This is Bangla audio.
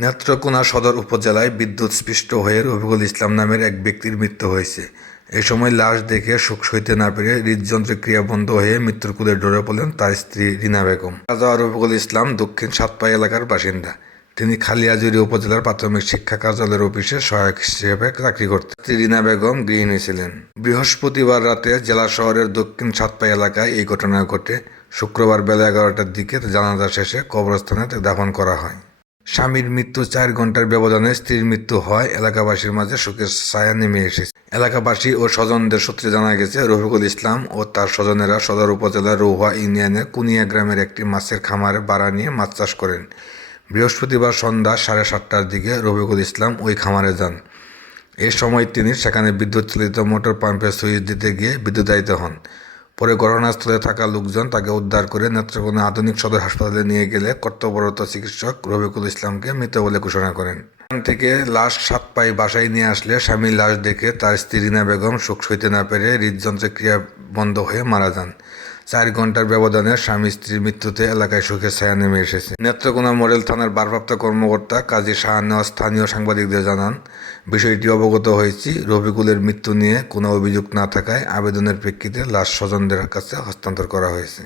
নেত্রকোনা সদর উপজেলায় বিদ্যুৎস্পৃষ্ট হয়ে রফিকুল ইসলাম নামের এক ব্যক্তির মৃত্যু হয়েছে। এ সময় লাশ দেখে শোক সইতে না পেরে হৃদযন্ত্রের ক্রিয়া বন্ধ হয়ে মৃত্যুর কুলে ডরে পড়লেন তার স্ত্রী রিনা বেগম। রাজা রফিকুল ইসলাম দক্ষিণ সাতপাই এলাকার বাসিন্দা। তিনি খালিয়াজুরি উপজেলার প্রাথমিক শিক্ষা কার্যালয়ের অফিসে সহায়ক হিসেবে চাকরি করতেন। স্ত্রী রিনা বেগম গৃহিণী ছিলেন। বৃহস্পতিবার রাতে জেলা শহরের দক্ষিণ সাতপাই এলাকায় এই ঘটনা ঘটে। শুক্রবার বেলা এগারোটার দিকে জানাজা শেষে কবরস্থানে দাফন করা হয়। স্বামীর মৃত্যু চার ঘণ্টার ব্যবধানে স্ত্রীর মৃত্যু হয়, এলাকাবাসীর মাঝে শোকের ছায়া নেমে এসেছে। এলাকাবাসী ও স্বজনদের সূত্রে জানা গেছে, রফিকুল ইসলাম ও তার স্বজনেরা সদর উপজেলার রৌহা ইউনিয়নের কুনিয়া গ্রামের একটি মাছের খামারে বাড়া নিয়ে মাছ চাষ করেন। বৃহস্পতিবার সন্ধ্যা সাড়ে সাতটার দিকে রফিকুল ইসলাম ওই খামারে যান। এ সময় তিনি সেখানে বিদ্যুৎ চালিত মোটর পাম্পে সুইচ দিতে গিয়ে বিদ্যুতায়িত হন। পরে ঘটনাস্থলে থাকা লোকজন তাকে উদ্ধার করে নেত্রকোনা আধুনিক সদর হাসপাতালে নিয়ে গেলে কর্তব্যরত চিকিৎসক রবিকুল ইসলামকে মৃত বলে ঘোষণা করেন। থেকে লাশ সাত পাই বাসায় নিয়ে আসলে স্বামীর লাশ দেখে তার স্ত্রী রিনা বেগম শোক সইতে না পেরে হৃদযন্ত্রের ক্রিয়া বন্ধ হয়ে মারা যান। চার ঘণ্টার ব্যবধানে স্বামী স্ত্রীর মৃত্যুতে এলাকায় শোকের ছায়া নেমে এসেছে। নেত্রকোনা মডেল থানার ভারপ্রাপ্ত কর্মকর্তা কাজী শাহানেওয়া স্থানীয় সাংবাদিকদের জানান, বিষয়টি অবগত হয়েছি, রফিকুলের মৃত্যু নিয়ে কোনো অভিযোগ না থাকায় আবেদনের প্রেক্ষিতে লাশ স্বজনদের কাছে হস্তান্তর করা হয়েছে।